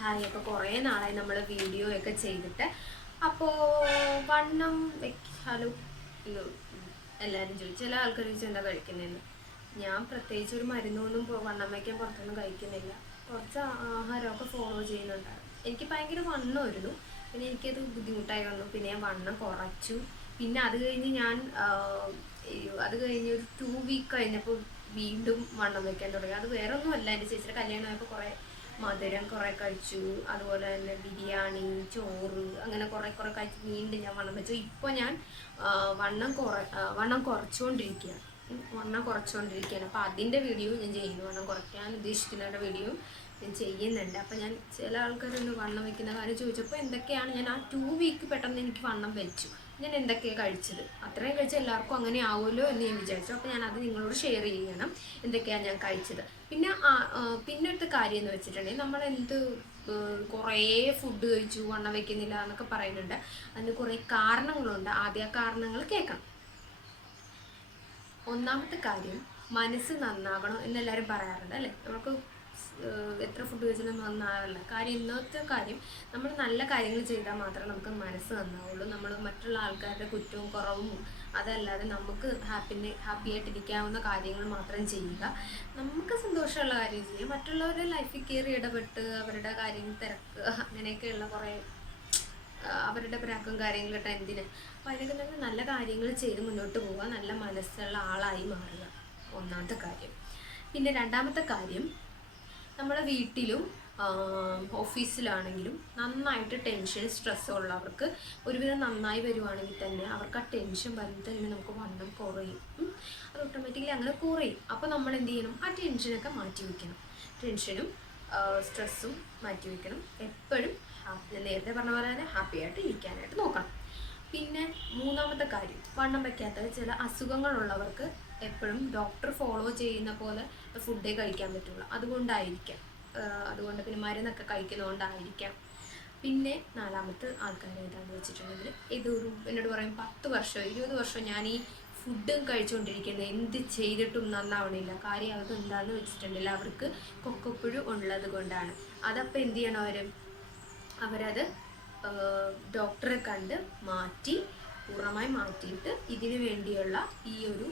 Hi അപ്പോൾ കുറേ നാളായി നമ്മൾ വീഡിയോ ഒക്കെ ചെയ്തിട്ട്. അപ്പോൾ വണ്ണം വെക്കാലോ എല്ലാവരും ചോദിച്ചു ചില ആൾക്കാർ ചോദിച്ചു എന്താ കഴിക്കുന്നതെന്ന് ഞാൻ പ്രത്യേകിച്ച് ഒരു മരുന്നൊന്നും വണ്ണം വയ്ക്കാൻ പുറത്തൊന്നും കഴിക്കുന്നില്ല. കുറച്ച് ആഹാരമൊക്കെ ഫോളോ ചെയ്യുന്നുണ്ടായിരുന്നു. എനിക്ക് ഭയങ്കര വണ്ണമായിരുന്നു. പിന്നെ എനിക്കത് ബുദ്ധിമുട്ടായി വന്നു. പിന്നെ ഞാൻ വണ്ണം കുറച്ചു. പിന്നെ അത് കഴിഞ്ഞ് ഞാൻ അത് കഴിഞ്ഞ് ഒരു ടു വീക്ക് കഴിഞ്ഞപ്പോൾ വീണ്ടും വണ്ണം വയ്ക്കാൻ തുടങ്ങി. അത് വേറെ ഒന്നുമല്ല എന്റെ ചേച്ചിയുടെ കല്യാണമായപ്പോൾ കുറേ മധുരം കുറേ കഴിച്ചു. അതുപോലെ തന്നെ ബിരിയാണി ചോറ് അങ്ങനെ കുറേ കുറേ കഴിച്ച് വീണ്ടും ഞാൻ വണ്ണം വെച്ചു. ഇപ്പോൾ ഞാൻ വണ്ണം കുറ വണ്ണം കുറച്ചുകൊണ്ടിരിക്കുകയാണ്. വണ്ണം കുറച്ചുകൊണ്ടിരിക്കുകയാണ്. അപ്പോൾ അതിന്റെ വീഡിയോ ഞാൻ ചെയ്യുന്നു. വണ്ണം കുറയ്ക്കാൻ ഉദ്ദേശിക്കുന്നവരുടെ വീഡിയോ ഞാൻ ചെയ്യുന്നുണ്ട്. അപ്പോൾ ഞാൻ ചില ആൾക്കാരൊന്ന് വണ്ണം വെക്കുന്ന കാര്യം ചോദിച്ചപ്പോൾ എന്തൊക്കെയാണ് ഞാൻ ആ ടു വീക്ക് പെട്ടെന്ന് എനിക്ക് വണ്ണം വെച്ചു. ഞാൻ എന്തൊക്കെയാണ് കഴിച്ചത്? അത്രയും കഴിച്ച എല്ലാവർക്കും അങ്ങനെ ആവുമല്ലോ എന്ന് ഞാൻ വിചാരിച്ചു. അപ്പോൾ ഞാൻ അത് നിങ്ങളോട് ഷെയർ ചെയ്യണം. എന്തൊക്കെയാണ് ഞാൻ കഴിച്ചത്? പിന്നെ പിന്നത്തെ കാര്യം എന്ന് വെച്ചിട്ടുണ്ടെങ്കിൽ നമ്മൾ എന്ത് കുറേ ഫുഡ് കഴിച്ചു വണ്ണം വെക്കുന്നില്ല എന്നൊക്കെ പറയുന്നുണ്ട്. അതിന് കുറേ കാരണങ്ങളുണ്ട്. ആദ്യ കാരണങ്ങൾ കേൾക്കണം. ഒന്നാമത്തെ കാര്യം മനസ്സ് നന്നാകണം എന്നെല്ലാവരും പറയാറുണ്ട് അല്ലേ? നമുക്ക് എത്ര ഫുഡ് കഴിച്ചാലും നന്നാവില്ല. കാര്യം ഇന്നത്തെ കാര്യം നമ്മൾ നല്ല കാര്യങ്ങൾ ചെയ്താൽ മാത്രമേ നമുക്ക് മനസ്സ് നന്നാവുള്ളൂ. നമ്മൾ മറ്റുള്ള ആൾക്കാരുടെ കുറ്റവും കുറവും അതല്ലാതെ നമുക്ക് ഹാപ്പിനെ ഹാപ്പി ആയിട്ടിരിക്കാവുന്ന കാര്യങ്ങൾ മാത്രം ചെയ്യുക. നമുക്ക് സന്തോഷമുള്ള കാര്യം ചെയ്യുക. മറ്റുള്ളവരുടെ ലൈഫിൽ കയറി ഇടപെട്ട് അവരുടെ കാര്യങ്ങൾ തിരക്കുക അങ്ങനെയൊക്കെയുള്ള കുറേ അവരുടെ പ്രാക്കും കാര്യങ്ങളൊക്കെ എന്തിന്? അപ്പോൾ അതിനൊക്കെ നമ്മൾ നല്ല കാര്യങ്ങൾ ചെയ്ത് മുന്നോട്ട് പോവുക. നല്ല മനസ്സുള്ള ആളായി മാറുക. ഒന്നാമത്തെ കാര്യം. പിന്നെ രണ്ടാമത്തെ കാര്യം നമ്മുടെ വീട്ടിലും ഓഫീസിലാണെങ്കിലും നന്നായിട്ട് ടെൻഷൻ സ്ട്രെസ് ഉള്ളവർക്ക് ഒരുവിധം നന്നായി വരുവാണെങ്കിൽ തന്നെ അവർക്ക് ആ ടെൻഷൻ വരുമ്പോൾ തന്നെ നമുക്ക് വണ്ണം കുറയും. അത് ഓട്ടോമാറ്റിക്കലി അങ്ങനെ കുറയും. അപ്പോൾ നമ്മൾ എന്ത് ചെയ്യണം? ആ ടെൻഷനൊക്കെ മാറ്റി വയ്ക്കണം ടെൻഷനും സ്ട്രെസ്സും മാറ്റി വയ്ക്കണം എപ്പോഴും നേരത്തെ പറഞ്ഞ പോലെ തന്നെ ഹാപ്പി ആയിട്ട് ഇരിക്കാനായിട്ട് നോക്കണം. പിന്നെ മൂന്നാമത്തെ കാര്യം വണ്ണം വയ്ക്കാത്ത ചില അസുഖങ്ങളുള്ളവർക്ക് എപ്പോഴും ഡോക്ടർ ഫോളോ ചെയ്യുന്ന പോലെ ഫുഡേ കഴിക്കാൻ പറ്റുള്ളൂ. അതുകൊണ്ടായിരിക്കാം. അതുകൊണ്ട് പിന്നെ മരുന്നൊക്കെ കഴിക്കുന്നതുകൊണ്ടായിരിക്കാം പിന്നെ നാലാമത്തെ ആൾക്കാർ ഏതാണെന്ന് വെച്ചിട്ടുണ്ടെങ്കിൽ ഇത് ഒരു എന്നോട് പറയും പത്ത് വർഷം ഇരുപത് വർഷം ഞാൻ ഈ ഫുഡും കഴിച്ചുകൊണ്ടിരിക്കുന്നത് എന്ത് ചെയ്തിട്ടും നന്നാവണില്ല. കാര്യം അവർക്ക് എന്താണെന്ന് വെച്ചിട്ടുണ്ടെങ്കിൽ അവർക്ക് കൊക്കപ്പുഴു ഉള്ളത് കൊണ്ടാണ്. അതപ്പോൾ എന്ത് ചെയ്യണം അവർ അവരത് ഡോക്ടറെ കണ്ട് മാറ്റി പൂർണമായി മാറ്റിയിട്ട് ഇതിനു വേണ്ടിയുള്ള ഈ ഒരു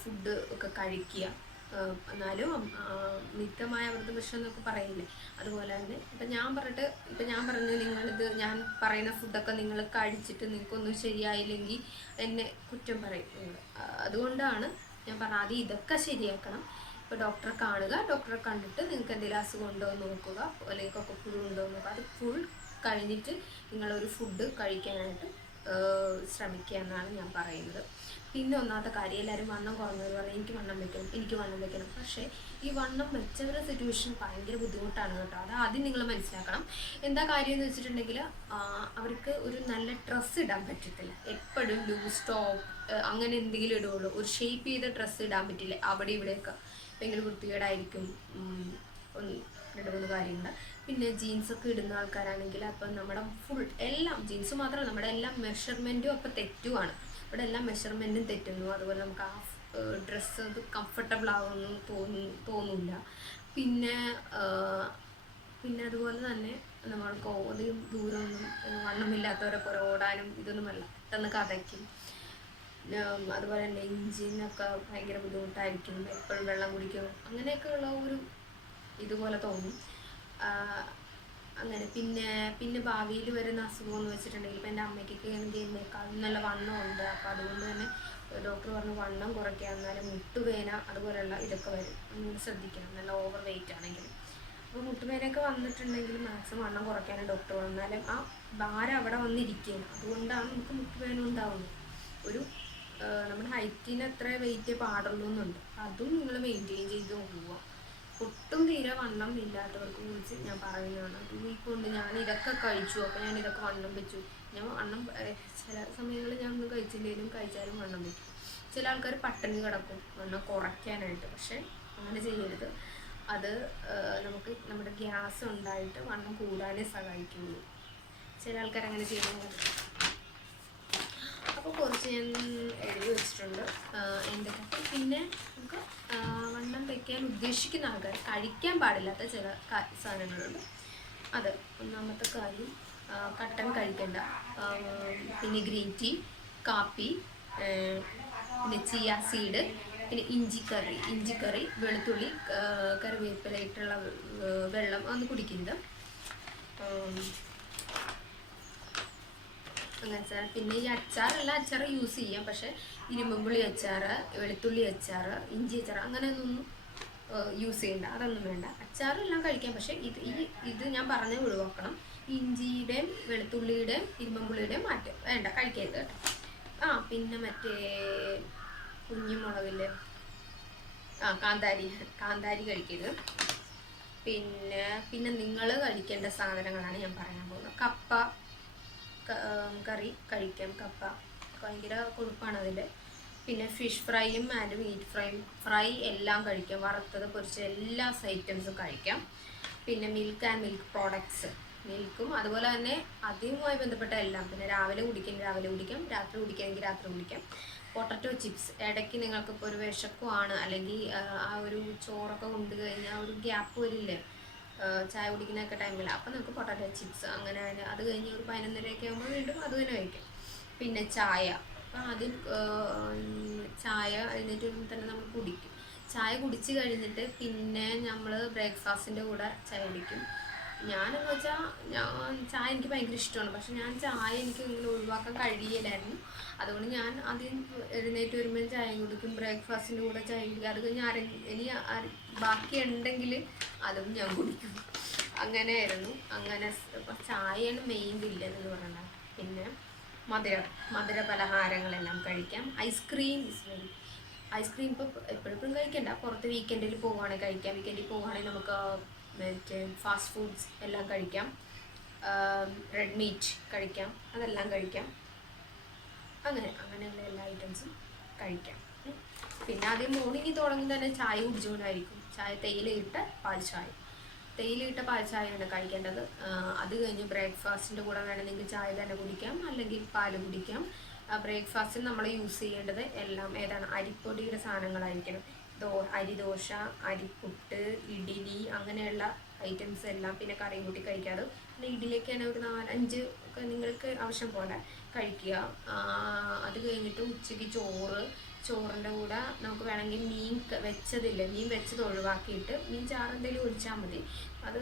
ഫുഡ് ഒക്കെ കഴിക്കുക. എന്നാലും മിതമായ അമൃത ഭക്ഷണം എന്നൊക്കെ പറയില്ലേ? അതുപോലെ തന്നെ ഇപ്പം ഞാൻ പറഞ്ഞിട്ട് ഇപ്പം ഞാൻ പറഞ്ഞു നിങ്ങളിത് ഞാൻ പറയുന്ന ഫുഡൊക്കെ നിങ്ങൾ കഴിച്ചിട്ട് നിങ്ങൾക്കൊന്നും ശരിയായില്ലെങ്കിൽ എന്നെ കുറ്റം പറയും. അതുകൊണ്ടാണ് ഞാൻ പറഞ്ഞത്. ആദ്യം ഇതൊക്കെ ശരിയാക്കണം. ഇപ്പോൾ ഡോക്ടറെ കാണുക ഡോക്ടറെ കണ്ടിട്ട് നിങ്ങൾക്ക് എന്തെങ്കിലും അസുഖം ഉണ്ടോ എന്ന് നോക്കുക അല്ലെങ്കിൽ കൊക്കപ്പുഴു ഉണ്ടോ എന്ന് നോക്കുക. അത് ഫുൾ കഴിഞ്ഞിട്ട് നിങ്ങളൊരു ഫുഡ് കഴിക്കാനായിട്ട് ശ്രമിക്കുക എന്നാണ് ഞാൻ പറയുന്നത്. പിന്നെ ഒന്നാമത്തെ കാര്യം എല്ലാവരും വണ്ണം കുറഞ്ഞവർ പറഞ്ഞു എനിക്ക് വണ്ണം വെക്കണം എനിക്ക് വണ്ണം വെക്കണം. പക്ഷേ ഈ വണ്ണം വെച്ചവരുടെ സിറ്റുവേഷൻ ഭയങ്കര ബുദ്ധിമുട്ടാണ് കേട്ടോ. അത് ആദ്യം നിങ്ങൾ മനസ്സിലാക്കണം. എന്താ കാര്യം എന്ന് വെച്ചിട്ടുണ്ടെങ്കിൽ അവർക്ക് ഒരു നല്ല ഡ്രസ്സ് ഇടാൻ പറ്റത്തില്ല. എപ്പോഴും ലൂസ് ടോപ്പ് അങ്ങനെ എന്തെങ്കിലും ഇടുള്ളൂ ഒരു ഷേപ്പ് ചെയ്ത ഡ്രസ്സ് ഇടാൻ പറ്റില്ല. അവിടെ ഇവിടെയൊക്കെ ഭയങ്കര വൃത്തികേടായിരിക്കും രണ്ട് മൂന്ന് കാര്യങ്ങൾ പിന്നെ ജീൻസ് ഒക്കെ ഇടുന്ന ആൾക്കാരാണെങ്കിൽ അപ്പം നമ്മുടെ ഫുൾ എല്ലാം ജീൻസ് മാത്രമല്ല നമ്മുടെ എല്ലാം മെഷർമെന്റും അപ്പം തെറ്റുമാണ് ഇവിടെ എല്ലാം മെഷർമെന്റും തെറ്റുന്നു. അതുപോലെ നമുക്ക് ആ ഡ്രസ്സ് അത് കംഫർട്ടബിൾ ആവുമെന്ന് തോന്നു തോന്നില്ല. പിന്നെ പിന്നെ അതുപോലെ തന്നെ നമ്മൾക്ക് ഓടിയും ദൂരമൊന്നും വണ്ണമില്ലാത്തവരെ പോലെ ഓടാനും ഇതൊന്നുമല്ല പെട്ടെന്ന് കഥയ്ക്കും. അതുപോലെ തന്നെ എഞ്ചിനൊക്കെ ഭയങ്കര ബുദ്ധിമുട്ടായിരിക്കും. എപ്പോഴും വെള്ളം കുടിക്കും. അങ്ങനെയൊക്കെ ഉള്ള ഒരു ഇതുപോലെ തോന്നും. അങ്ങനെ പിന്നെ പിന്നെ ഭാവിയിൽ വരുന്ന അസുഖം എന്ന് വെച്ചിട്ടുണ്ടെങ്കിൽ ഇപ്പം എന്റെ അമ്മയ്ക്കൊക്കെ ആണെങ്കിൽ എന്നേക്കാളും നല്ല വണ്ണമുണ്ട്. അപ്പോൾ അതുകൊണ്ട് തന്നെ ഡോക്ടർ പറഞ്ഞു വണ്ണം കുറയ്ക്കുക എന്നാലും മുട്ടുവേന അതുപോലെയുള്ള ഇതൊക്കെ വരും. നിങ്ങൾ ശ്രദ്ധിക്കണം. നല്ല ഓവർ വെയിറ്റ് ആണെങ്കിൽ അപ്പോൾ മുട്ടുവേനയൊക്കെ വന്നിട്ടുണ്ടെങ്കിൽ മാക്സിമം വണ്ണം കുറയ്ക്കാനും ഡോക്ടർ വന്നാലും ആ ഭാരം അവിടെ വന്നിരിക്കുകയാണ്. അതുകൊണ്ടാണ് നമുക്ക് മുട്ടുവേന ഉണ്ടാവുന്നത്. ഒരു നമ്മുടെ ഹൈറ്റിന് എത്ര വെയിറ്റ് പാടുള്ളൂ എന്നുണ്ട്. അതും നിങ്ങൾ മെയിന്റെയിൻ ചെയ്ത് പോവുക ഒട്ടും തീരെ വണ്ണം ഇല്ലാത്തവർക്ക് കുറിച്ച് ഞാൻ പറയുന്നതാണ് ഈ വീക്ക് കൊണ്ട് ഞാൻ ഇതൊക്കെ കഴിച്ചു അപ്പോൾ ഞാൻ ഇതൊക്കെ വണ്ണം വെച്ചു. ഞാൻ വണ്ണം ചില സമയങ്ങളിൽ ഞാൻ ഒന്നും കഴിച്ചില്ലെങ്കിലും കഴിച്ചാലും വണ്ണം വെക്കും. ചില ആൾക്കാർ പട്ടിണി കിടക്കും വണ്ണം കുറയ്ക്കാനായിട്ട്. പക്ഷേ അങ്ങനെ ചെയ്യരുത്. അത് നമുക്ക് നമ്മുടെ ഗ്യാസ് ഉണ്ടായിട്ട് വണ്ണം കൂടാനേ സഹായിക്കുള്ളൂ. ചില ആൾക്കാർ അങ്ങനെ ചെയ്യുന്നത് അപ്പോൾ കുറച്ച് ഞാൻ എഴുതി വെച്ചിട്ടുണ്ട്. എന്തൊക്കെ? പിന്നെ നമുക്ക് വണ്ണം വെക്കാൻ ഉദ്ദേശിക്കുന്ന ആൾക്കാർ കഴിക്കാൻ പാടില്ലാത്ത ചില സാധനങ്ങളുണ്ട് അത് ഒന്നാമത്തെ കാര്യം കട്ടൻ കഴിക്കണ്ട പിന്നെ ഗ്രീൻ ടീ കാപ്പി പിന്നെ ചിയ സീഡ് പിന്നെ ഇഞ്ചിക്കറി ഇഞ്ചിക്കറി വെളുത്തുള്ളി കറിവേപ്പില ഇട്ടുള്ള വെള്ളം അന്ന് കുടിക്കുന്നത് ഉം. അങ്ങനത്തെ. പിന്നെ ഈ അച്ചാറല്ല അച്ചാർ യൂസ് ചെയ്യാം. പക്ഷെ ഇരുമ്പുള്ളി അച്ചാർ വെളുത്തുള്ളി അച്ചാർ ഇഞ്ചി അച്ചാർ അങ്ങനെയൊന്നും യൂസ് ചെയ്യണ്ട. അതൊന്നും വേണ്ട. അച്ചാറെല്ലാം കഴിക്കാം. പക്ഷെ ഇത് ഈ ഇത് ഞാൻ പറഞ്ഞ ഒഴിവാക്കണം. ഇഞ്ചിയുടെയും വെളുത്തുള്ളിയുടെയും ഇരുമ്പുള്ളിയുടെയും മാറ്റം. വേണ്ട കഴിക്കരുത് കേട്ടോ. ആ പിന്നെ മറ്റേ കുഞ്ഞുമുളകില്ലേ? ആ കാന്താരി കാന്താരി കഴിക്കരുത്. പിന്നെ പിന്നെ നിങ്ങൾ കഴിക്കേണ്ട സാധനങ്ങളാണ് ഞാൻ പറയാൻ പോകുന്നത്. കപ്പ കറി കഴിക്കാം. കപ്പ ഭയങ്കര കൊഴുപ്പാണ് അതിന്റെ പിന്നെ ഫിഷ് ഫ്രൈയും ആൻഡ് മീറ്റ് ഫ്രൈയും ഫ്രൈ എല്ലാം കഴിക്കാം. വറുത്തത് പൊരിച്ച എല്ലാ ഐറ്റംസും കഴിക്കാം. പിന്നെ മിൽക്ക് ആൻഡ് മിൽക്ക് പ്രോഡക്ട്സ് മിൽക്കും അതുപോലെ തന്നെ അതുമായി ബന്ധപ്പെട്ട എല്ലാം. പിന്നെ രാവിലെ കുടിക്കാൻ രാവിലെ കുടിക്കാം രാത്രി കുടിക്കാമെങ്കിൽ രാത്രി കുടിക്കാം. പൊട്ടറ്റോ ചിപ്സ് ഇടയ്ക്ക് നിങ്ങൾക്ക് ഇപ്പോൾ ഒരു വിശക്കുവാണ് അല്ലെങ്കിൽ ആ, ഒരു ചോറൊക്കെ കൊണ്ട് കഴിഞ്ഞാൽ ഒരു ഗ്യാപ്പ് വരില്ലേ? ചായ കുടിക്കുന്നൊക്കെ ടൈമിൽ അപ്പം നമുക്ക് പൊട്ടാറ്റോ ചിപ്സ് അങ്ങനെ അത് കഴിഞ്ഞ് ഒരു പതിനൊന്നരയൊക്കെ ആകുമ്പോൾ വീണ്ടും അത് തന്നെ കഴിക്കും. പിന്നെ ചായ. അപ്പം ആദ്യം ചായ എഴുന്നേറ്റ് വരുമ്പോൾ തന്നെ നമ്മൾ കുടിക്കും. ചായ കുടിച്ച് കഴിഞ്ഞിട്ട് പിന്നെ നമ്മൾ ബ്രേക്ക്ഫാസ്റ്റിന്റെ കൂടെ ചായ കുടിക്കും. ഞാനെന്ന് വെച്ചാൽ ഞാൻ ചായ എനിക്ക് ഭയങ്കര ഇഷ്ടമാണ്. പക്ഷെ ഞാൻ ചായ എനിക്ക് ഇങ്ങനെ ഒഴിവാക്കാൻ കഴിയില്ലായിരുന്നു അതുകൊണ്ട് ഞാൻ ആദ്യം എഴുന്നേറ്റ് വരുമ്പോൾ ചായ കുടിക്കും ബ്രേക്ക്ഫാസ്റ്റിന്റെ കൂടെ ചായ കുടിക്കും. അത് കഴിഞ്ഞ് ആരെ ഇനി ബാക്കി ഉണ്ടെങ്കിൽ അതും ഞാൻ കുടിക്കും. അങ്ങനെ ആയിരുന്നു അങ്ങനെ ചായയാണ് മെയിൻ ഇല്ല എന്ന് പറയുന്നത്. പിന്നെ മധുര മധുര പലഹാരങ്ങളെല്ലാം കഴിക്കാം. ഐസ്ക്രീം ഇസ് വെരി ഐസ്ക്രീം ഇപ്പോൾ എപ്പോഴെപ്പോഴും കഴിക്കണ്ട. പുറത്ത് വീക്കെൻഡിൽ പോവുകയാണെങ്കിൽ കഴിക്കാം. വീക്കെൻഡിൽ പോവുകയാണെങ്കിൽ നമുക്ക് മറ്റേ ഫാസ്റ്റ് ഫുഡ്സ് എല്ലാം കഴിക്കാം. റെഡ് മീറ്റ് കഴിക്കാം. അതെല്ലാം കഴിക്കാം. അങ്ങനെ അങ്ങനെയുള്ള എല്ലാ ഐറ്റംസും കഴിക്കാം. പിന്നെ ആദ്യം മോർണിംഗിൽ തുടങ്ങി തന്നെ ചായ കുടിച്ചുകൊണ്ടായിരിക്കും. ചായ തേയിലയിട്ട പാൽ ചായ തേയിലയിട്ട പാൽ ചായയാണ് കഴിക്കേണ്ടത് അത് കഴിഞ്ഞ് ബ്രേക്ക്ഫാസ്റ്റിന്റെ കൂടെ വേണമെങ്കിൽ ചായ തന്നെ കുടിക്കാം. അല്ലെങ്കിൽ പാൽ കുടിക്കാം. ബ്രേക്ക്ഫാസ്റ്റിന് നമ്മൾ യൂസ് ചെയ്യേണ്ടത് എല്ലാം ഏതാണ്? അരിപ്പൊടിയുടെ സാധനങ്ങളായിരിക്കണം. ദോ അരിദോശ അരിപ്പുട്ട് ഇഡ്ഡലി അങ്ങനെയുള്ള ഐറ്റംസ് എല്ലാം പിന്നെ കറിയും കൂട്ടി കഴിക്കാറ്. പിന്നെ ഇഡ്ഡലിയൊക്കെയാണ് ഒരു നാലഞ്ച് നിങ്ങൾക്ക് ആവശ്യം പോലെ കഴിക്കുക. അത് കഴിഞ്ഞിട്ട് ഉച്ചയ്ക്ക് ചോറ് ചോറിന്റെ കൂടെ നമുക്ക് വേണമെങ്കിൽ മീൻ വെച്ചതില്ല മീൻ വെച്ചത് ഒഴിവാക്കിയിട്ട് മീൻ ചാറ് എന്തെങ്കിലും ഒഴിച്ചാൽ മതി. അത്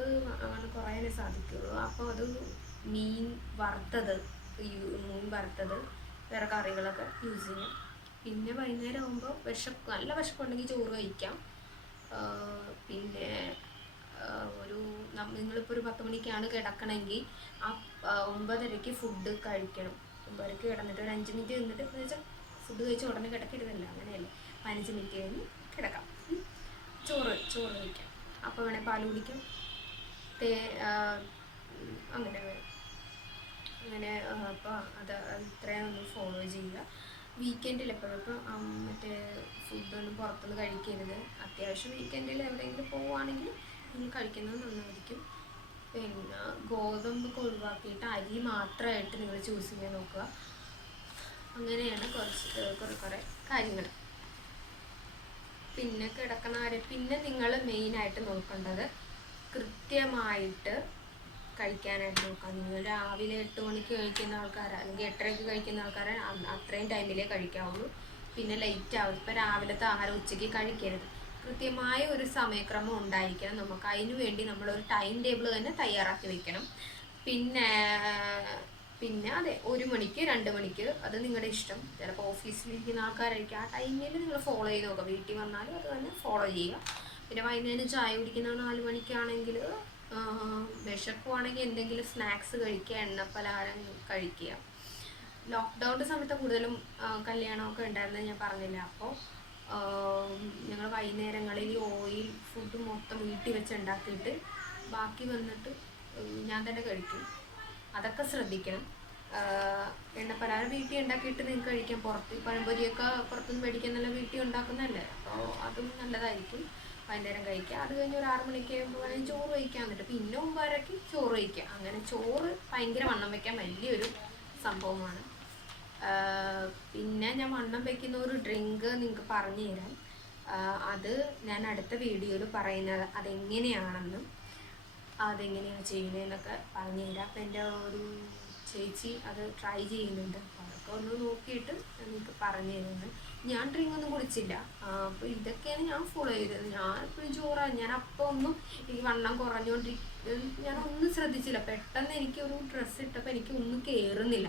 കുറയാനേ സാധിക്കുള്ളൂ. അപ്പോൾ അത് മീൻ വറുത്തത് മീൻ വറുത്തത് വേറെ കറികളൊക്കെ യൂസ് ചെയ്യാം പിന്നെ വൈകുന്നേരം ആകുമ്പോൾ വിശപ്പ് നല്ല വിശപ്പുണ്ടെങ്കിൽ ചോറ് കഴിക്കാം. പിന്നെ ഒരു നിങ്ങളിപ്പോൾ ഒരു പത്ത് മണിക്കാണ് കിടക്കണമെങ്കിൽ ആ ഒമ്പതരയ്ക്ക് ഫുഡ് കഴിക്കണം. ഒമ്പതരയ്ക്ക് കിടന്നിട്ട് ഒരു അഞ്ച് മിനിറ്റ് നിന്നിട്ട് എന്ന് വെച്ചാൽ ഫുഡ് കഴിച്ച് ഉടനെ കിടക്കരുതല്ല അങ്ങനെയല്ലേ? പതിനഞ്ച് മിനിറ്റ് കഴിഞ്ഞ് കിടക്കാം. ചോറ് ചോറ് കഴിക്കാം. അപ്പോൾ വേണേൽ പാൽ കുടിക്കാം. തേ അങ്ങനെ അങ്ങനെ അപ്പോൾ അത് ഇത്രയും ഒന്ന് ഫോളോ ചെയ്യുക. വീക്കെൻഡിൽ എപ്പോഴും മറ്റേ ഫുഡൊന്നും പുറത്തുനിന്ന് കഴിക്കരുത്. അത്യാവശ്യം വീക്കെൻഡിൽ എവിടെയെങ്കിലും പോവുകയാണെങ്കിൽ നിങ്ങൾ കഴിക്കുന്നത് നന്നായിരിക്കും. പിന്നെ ഗോതമ്പ് ഒഴിവാക്കിയിട്ട് അരി മാത്രമായിട്ട് നിങ്ങൾ ചൂസ് ചെയ്യാൻ നോക്കുക. അങ്ങനെയാണ് കുറച്ച് കുറേ കുറേ കുറെ കാര്യങ്ങൾ. പിന്നെ കിടക്കണ ആരെ പിന്നെ നിങ്ങൾ മെയിനായിട്ട് നോക്കേണ്ടത് കൃത്യമായിട്ട് കഴിക്കാനായിട്ട് നോക്കാം. നിങ്ങൾ രാവിലെ എട്ട് മണിക്ക് കഴിക്കുന്ന ആൾക്കാർ അല്ലെങ്കിൽ എട്ടരയ്ക്ക് കഴിക്കുന്ന ആൾക്കാരെ അത്രയും ടൈമിലേ കഴിക്കാവുള്ളൂ. പിന്നെ ലൈറ്റ് ആവും. ഇപ്പം രാവിലത്തെ ആഹാരം ഉച്ചയ്ക്ക് കഴിക്കരുത്. കൃത്യമായ ഒരു സമയക്രമം ഉണ്ടായിരിക്കണം നമുക്ക്. അതിനു വേണ്ടി നമ്മളൊരു ടൈം ടേബിൾ തന്നെ തയ്യാറാക്കി വെക്കണം. പിന്നെ പിന്നെ അതെ ഒരു മണിക്ക് രണ്ട് മണിക്ക് അത് നിങ്ങളുടെ ഇഷ്ടം. ചിലപ്പോൾ ഓഫീസിലിരിക്കുന്ന ആൾക്കാരായിരിക്കും. ആ ടൈമിൽ നിങ്ങൾ ഫോളോ ചെയ്ത് നോക്കുക. വീട്ടിൽ വന്നാലും അത് തന്നെ ഫോളോ ചെയ്യുക. പിന്നെ വൈകുന്നേരം ചായ കുടിക്കുന്ന നാല് മണിക്കാണെങ്കിൽ വിശക്കുവാണെങ്കിൽ എന്തെങ്കിലും സ്നാക്സ് കഴിക്കുക എണ്ണ പലഹാരം കഴിക്കുക. ലോക്ക്ഡൗണിന്റെ സമയത്ത് കൂടുതലും കല്യാണമൊക്കെ ഉണ്ടായിരുന്നത് ഞാൻ പറഞ്ഞില്ല? അപ്പോൾ ഞങ്ങൾ വൈകുന്നേരങ്ങളിൽ ഓയിൽ ഫുഡ് മൊത്തം വീട്ടിൽ വെച്ച് ഉണ്ടാക്കിയിട്ട് ബാക്കി വന്നിട്ട് ഞാൻ തന്നെ കഴിക്കും. അതൊക്കെ ശ്രദ്ധിക്കണം. എണ്ണ എണ്ണപ്പലഹാരം വീട്ടിൽ ഉണ്ടാക്കിയിട്ട് നിങ്ങൾക്ക് കഴിക്കാം. പുറത്ത് പഴംപൊരിയൊക്കെ പുറത്തുനിന്ന് മേടിക്കാൻ നല്ല വീട്ടിൽ ഉണ്ടാക്കുന്നതല്ലേ? അപ്പോൾ അതും നല്ലതായിരിക്കും. വൈകുന്നേരം കഴിക്കുക അത് കഴിഞ്ഞ് ഒരു ആറ് മണിക്ക് വേണമെങ്കിൽ ചോറ് കഴിക്കാൻ എന്നിട്ട് പിന്നെ ഒമ്പതരക്ക് ചോറ് കഴിക്കുക അങ്ങനെ ചോറ് ഭയങ്കര വണ്ണം വെക്കാൻ വലിയൊരു സംഭവമാണ്. പിന്നെ ഞാൻ വണ്ണം വെക്കുന്ന ഒരു ഡ്രിങ്ക് നിങ്ങൾക്ക് പറഞ്ഞു തരാം. അത് ഞാൻ അടുത്ത വീഡിയോയിൽ പറയുന്നത് അതെങ്ങനെയാണെന്നും അതെങ്ങനെയാണ് ചെയ്യുന്നതെന്നൊക്കെ പറഞ്ഞു തരാം. അപ്പം എന്റെ ഒരു ചേച്ചി അത് ട്രൈ ചെയ്യുന്നുണ്ട്. അപ്പോൾ അതൊക്കെ ഒന്ന് നോക്കിയിട്ട് നിങ്ങൾക്ക് പറഞ്ഞു തരുന്നുണ്ട്. ഞാൻ ഡ്രിങ്ക് ഒന്നും കുടിച്ചില്ല. അപ്പോൾ ഇതൊക്കെയാണ് ഞാൻ ഫോളോ ചെയ്തത്. ഞാൻ എപ്പോഴും ചോറാണ്. ഞാൻ അപ്പോൾ ഒന്നും എനിക്ക് വണ്ണം കുറഞ്ഞുകൊണ്ടിരിക്കും ഞാൻ ഒന്നും ശ്രദ്ധിച്ചില്ല. പെട്ടെന്ന് എനിക്ക് ഒരു ഡ്രസ്സ് ഇട്ടപ്പോൾ എനിക്ക് ഒന്നും കേറുന്നില്ല.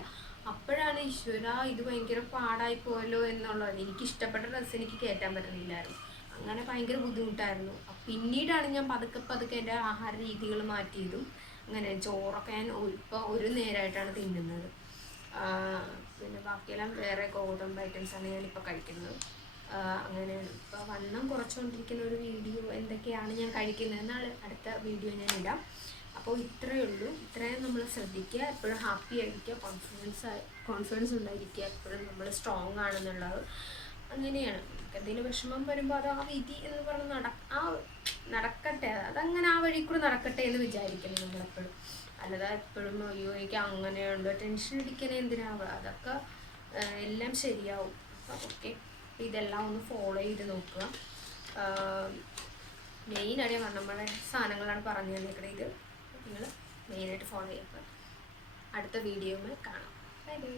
അപ്പോഴാണ് ഈശ്വര ഇത് ഭയങ്കര പാടായി പോയല്ലോ എന്നുള്ളത്. എനിക്ക് ഇഷ്ടപ്പെട്ട ഡ്രസ്സ് എനിക്ക് കയറ്റാൻ പറ്റുന്നില്ലായിരുന്നു. അങ്ങനെ ഭയങ്കര ബുദ്ധിമുട്ടായിരുന്നു. അപ്പൊ പിന്നീടാണ് ഞാൻ പതുക്കെ പതുക്കെ എന്റെ ആഹാര രീതികൾ മാറ്റിയതും. അങ്ങനെ ചോറൊക്കെ ഞാൻ ഇപ്പോൾ ഒരു നേരമായിട്ടാണ് തിന്നുന്നത്. പിന്നെ ബാക്കിയെല്ലാം വേറെ ഗോതമ്പ് ഐറ്റംസാണ് ഞാനിപ്പോൾ കഴിക്കുന്നത്. അങ്ങനെ ഇപ്പോൾ വണ്ണം കുറച്ചുകൊണ്ടിരിക്കുന്ന ഒരു വീഡിയോ എന്തൊക്കെയാണ് ഞാൻ കഴിക്കുന്നത് എന്നാണ് അടുത്ത വീഡിയോ ഞാൻ ഇടാം. അപ്പോൾ ഇത്രയേ ഉള്ളൂ. ഇത്രയും നമ്മൾ ശ്രദ്ധിക്കുക. എപ്പോഴും ഹാപ്പി ആയിരിക്കുക. കോൺഫിഡൻസ് കോൺഫിഡൻസ് ഉണ്ടായിരിക്കുക. എപ്പോഴും നമ്മൾ സ്ട്രോങ് ആണെന്നുള്ളത് അങ്ങനെയാണ്. എന്തെങ്കിലും വിഷമം വരുമ്പോൾ അത് ആ വിധി എന്ന് പറഞ്ഞ് നട ആ നടക്കട്ടെ. അതങ്ങനെ ആ വഴി കൂടെ നടക്കട്ടെ എന്ന് വിചാരിക്കണം നമ്മളെപ്പോഴും. അല്ലാതെ എപ്പോഴും അയ്യോ എനിക്ക് അങ്ങനെയുണ്ട്? ടെൻഷൻ അടിക്കണേ എന്തിനാവുക അതൊക്കെ എല്ലാം ശരിയാവും. ഓക്കെ ഇതെല്ലാം ഒന്ന് ഫോളോ ചെയ്ത് നോക്കുക. മെയിനായിട്ട് നമ്മളെ സാധനങ്ങളാണ് പറഞ്ഞു തന്നിരിക്കുന്നത് ഇത്. നിങ്ങൾ മെയിനായിട്ട് ഫോളോ ചെയ്യുക. അടുത്ത വീഡിയോയിൽ കാണാം. Bye bye